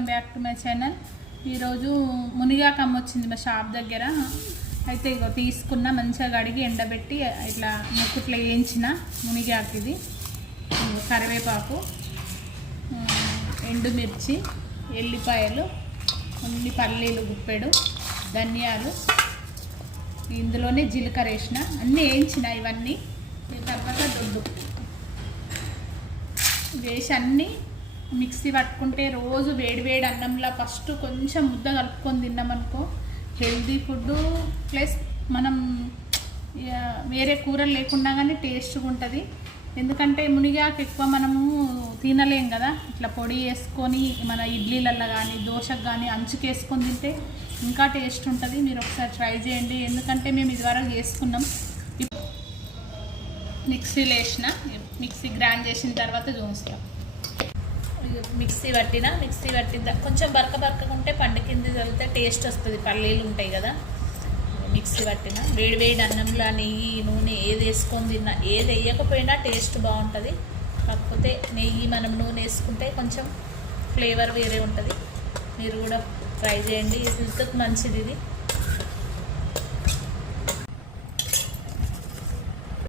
Welcome back to my channel. ఈరోజు మునిగాకు అమ్మొచ్చింది మా shop దగ్గర. అయితే ఇగో తీసుకున్న మంచిగా కడిగి ఎండబెట్టి ఇట్లా ముక్కుట్లో వేయించిన మునిగాకు. ఇది కరివేపాకు, ఎండుమిర్చి, ఎల్లిపాయలు, కొన్ని పల్లీలు గుప్పెడు, ధనియాలు, ఇందులోనే జీలకర్ర వేసిన, అన్నీ వేయించిన. ఇవన్నీ తర్వాత దొడ్డు వేసి అన్నీ మిక్సీ పట్టుకుంటే రోజు వేడివేడి అన్నంలో ఫస్ట్ కొంచెం ముద్ద కలుపుకొని తిన్నామనుకో హెల్దీ ఫుడ్ ప్లస్ మనం వేరే కూరలు లేకుండా కానీ టేస్ట్గా ఉంటుంది. ఎందుకంటే మునిగాకు ఎక్కువ మనము తినలేం కదా, ఇట్లా పొడి వేసుకొని మన ఇడ్లీలల్లో కానీ దోశకు కానీ అంచుకేసుకొని తింటే ఇంకా టేస్ట్ ఉంటుంది. మీరు ఒకసారి ట్రై చేయండి. ఎందుకంటే మేము ఇదివరకు చేసుకున్నాం. మిక్సీలో వేసిన, మిక్సీ గ్రైండ్ చేసిన తర్వాత చూస్తాం. మిక్సీ పట్టిన కొంచెం బరకకుంటే పండు కింద చదివితే టేస్ట్ వస్తుంది. పల్లీలు ఉంటాయి కదా, మిక్సీ పట్టిన వేడి అన్నంలో నెయ్యి నూనె ఏది వేసుకొని తిన్నా, ఏది వేయకపోయినా టేస్ట్ బాగుంటుంది. కాకపోతే నెయ్యి మనం నూనె వేసుకుంటే కొంచెం ఫ్లేవర్ వేరే ఉంటుంది. మీరు కూడా ట్రై చేయండి, హెల్త్కి మంచిది ఇది.